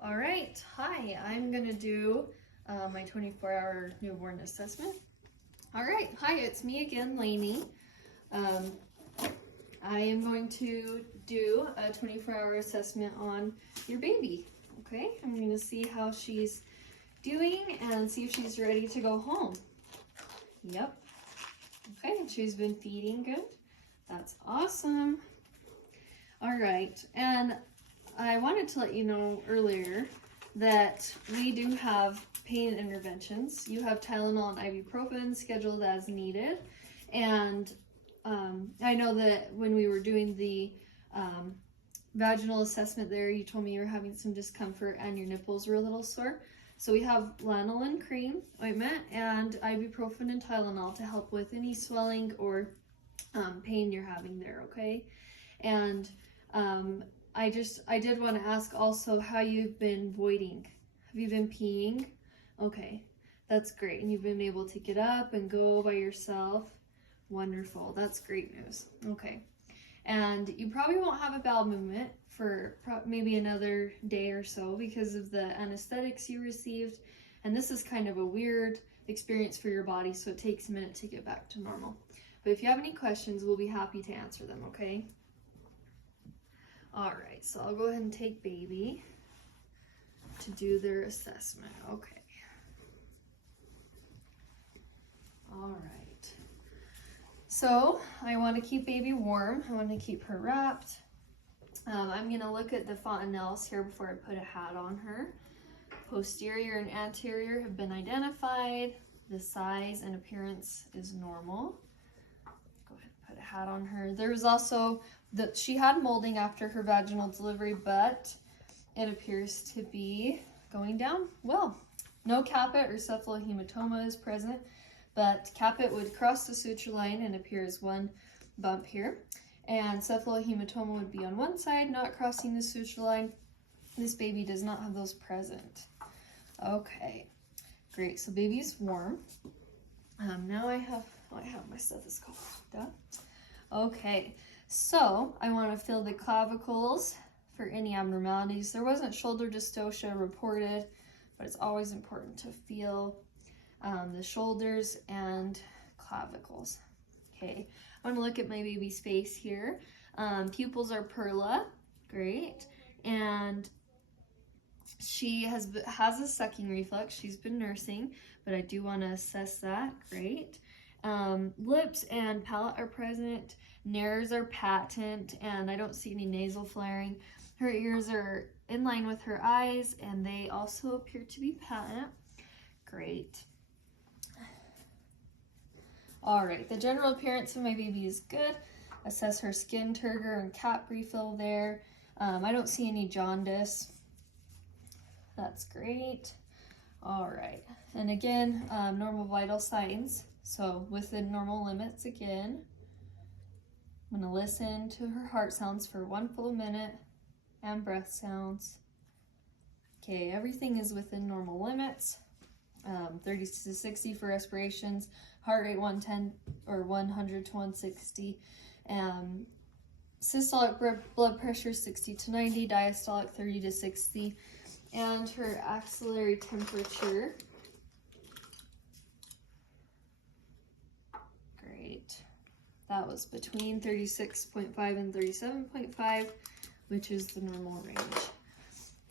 All right, hi, I'm gonna do my 24-hour newborn assessment. All right, hi, it's me again, Lainey. I am going to do a 24-hour assessment on your baby, okay? I'm gonna see how she's doing and see if she's ready to go home. Yep, okay, she's been feeding good. That's awesome. All right, and I wanted to let you know earlier that we do have pain interventions. You have Tylenol and ibuprofen scheduled as needed. And I know that when we were doing the vaginal assessment there, you told me you were having some discomfort and your nipples were a little sore. So we have lanolin cream ointment and ibuprofen and Tylenol to help with any swelling or pain you're having there, okay? And I did want to ask also how you've been voiding. Have you been peeing? Okay, that's great. And you've been able to get up and go by yourself. Wonderful, that's great news. Okay, and you probably won't have a bowel movement for maybe another day or so because of the anesthetics you received. And this is kind of a weird experience for your body, so it takes a minute to get back to normal. But if you have any questions, we'll be happy to answer them, okay? All right, so I'll go ahead and take baby to do their assessment. Okay. All right. So I want to keep baby warm. I want to keep her wrapped. I'm going to look at the fontanelles here before I put a hat on her. Posterior and anterior have been identified. The size and appearance is normal. Go ahead and put a hat on her. There was also she had molding after her vaginal delivery, but it appears to be going down well. No caput or cephalohematoma is present, but caput would cross the suture line and appear as one bump here. And cephalohematoma would be on one side, not crossing the suture line. This baby does not have those present. Okay, great. So baby's warm. Now I have my stethoscope done. Okay. So I want to feel the clavicles for any abnormalities. There wasn't shoulder dystocia reported, but it's always important to feel the shoulders and clavicles. Okay, I want to look at my baby's face here. Pupils are perla, great, and she has a sucking reflex. She's been nursing, but I do want to assess that. Great. Lips and palate are present. Nares are patent, and I don't see any nasal flaring. Her ears are in line with her eyes, and they also appear to be patent. Great. All right, the general appearance of my baby is good. Assess her skin turgor and cap refill there. I don't see any jaundice. That's great. All right, and again, normal vital signs. So within normal limits again. I'm going to listen to her heart sounds for 1 full minute and breath sounds. Okay, everything is within normal limits. 30 to 60 for respirations, heart rate 110 or 100 to 160. Systolic blood pressure 60 to 90, diastolic 30 to 60. And her axillary temperature. Great. That was between 36.5 and 37.5, which is the normal range.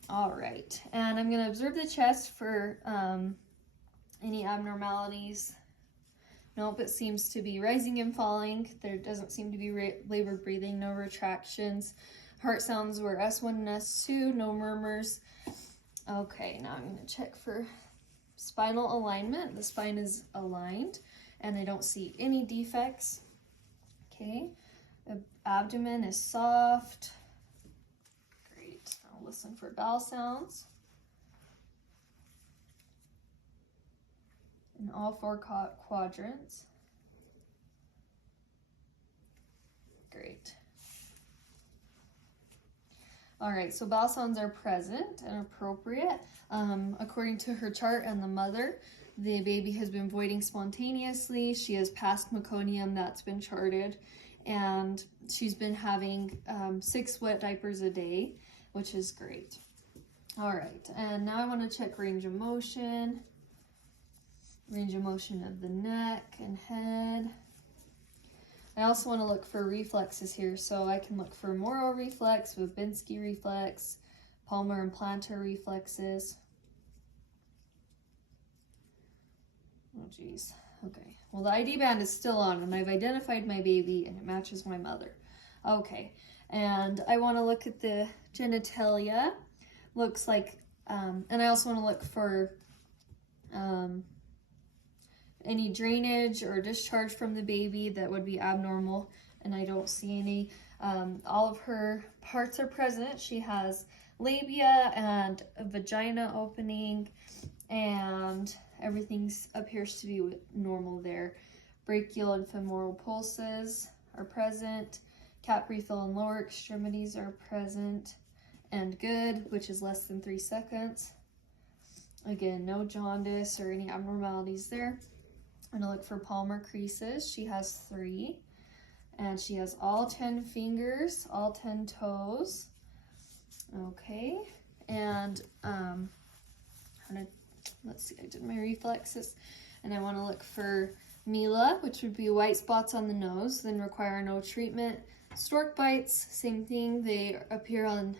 All right, and I'm going to observe the chest for any abnormalities. Nope, it seems to be rising and falling. There doesn't seem to be labored breathing, no retractions. Heart sounds were S1 and S2, no murmurs. Okay, now I'm going to check for spinal alignment. The spine is aligned, and I don't see any defects. Okay, the abdomen is soft. Great. I'll listen for bowel sounds. In all 4 quadrants. Great. All right, so bowel sounds are present and appropriate. According to her chart and the mother, the baby has been voiding spontaneously. She has passed meconium, that's been charted, and she's been having 6 wet diapers a day, which is great. All right, and now I want to check range of motion of the neck and head. I also want to look for reflexes here, so I can look for Moro reflex, Babinski reflex, palmar and plantar reflexes. Oh geez, okay. Well, the ID band is still on and I've identified my baby and it matches my mother. Okay, and I want to look at the genitalia. Looks like, and I also want to look for any drainage or discharge from the baby that would be abnormal, and I don't see any. All of her parts are present. She has labia and a vagina opening, and everything appears to be normal there. Brachial and femoral pulses are present. Caprefill and lower extremities are present and good, which is less than 3 seconds. Again, no jaundice or any abnormalities there. I'm gonna look for palmar creases. She has 3, and she has all 10 fingers, all 10 toes. Okay, and let's see, I did my reflexes, and I want to look for Mila, which would be white spots on the nose, then require no treatment. Stork bites, same thing. They appear on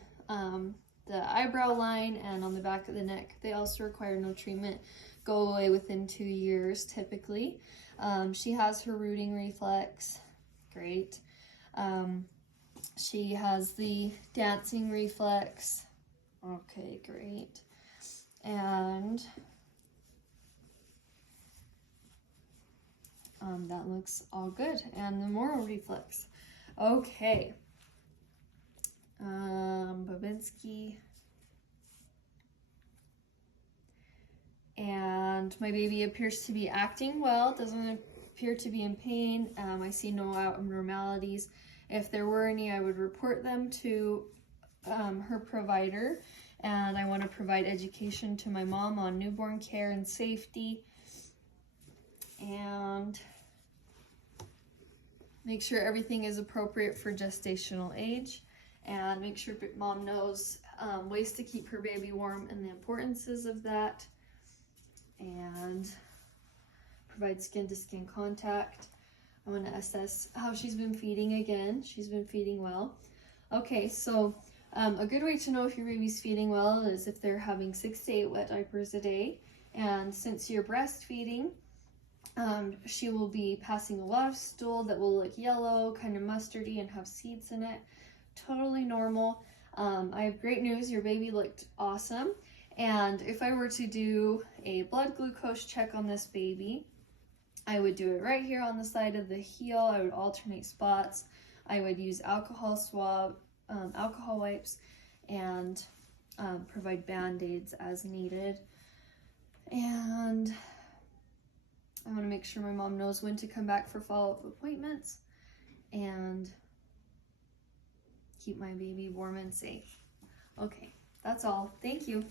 the eyebrow line and on the back of the neck. They also require no treatment. Go away within 2 years, typically. She has her rooting reflex. Great. She has the dancing reflex. Okay, great. And that looks all good. And the Moro reflex. Okay. Babinski. And my baby appears to be acting well, doesn't appear to be in pain. I see no abnormalities. If there were any, I would report them to her provider. And I want to provide education to my mom on newborn care and safety. And make sure everything is appropriate for gestational age. And make sure mom knows ways to keep her baby warm and the importances of that. And provide skin-to-skin contact. I want to assess how she's been feeding again. She's been feeding well. Okay, so a good way to know if your baby's feeding well is if they're having 6 to 8 wet diapers a day. And since you're breastfeeding, she will be passing a lot of stool that will look yellow, kind of mustardy, and have seeds in it. Totally normal. I have great news. Your baby looked awesome. And if I were to do a blood glucose check on this baby, I would do it right here on the side of the heel. I would alternate spots. I would use alcohol swab, alcohol wipes, and provide Band-Aids as needed. And I want to make sure my mom knows when to come back for follow-up appointments and keep my baby warm and safe. Okay, that's all. Thank you.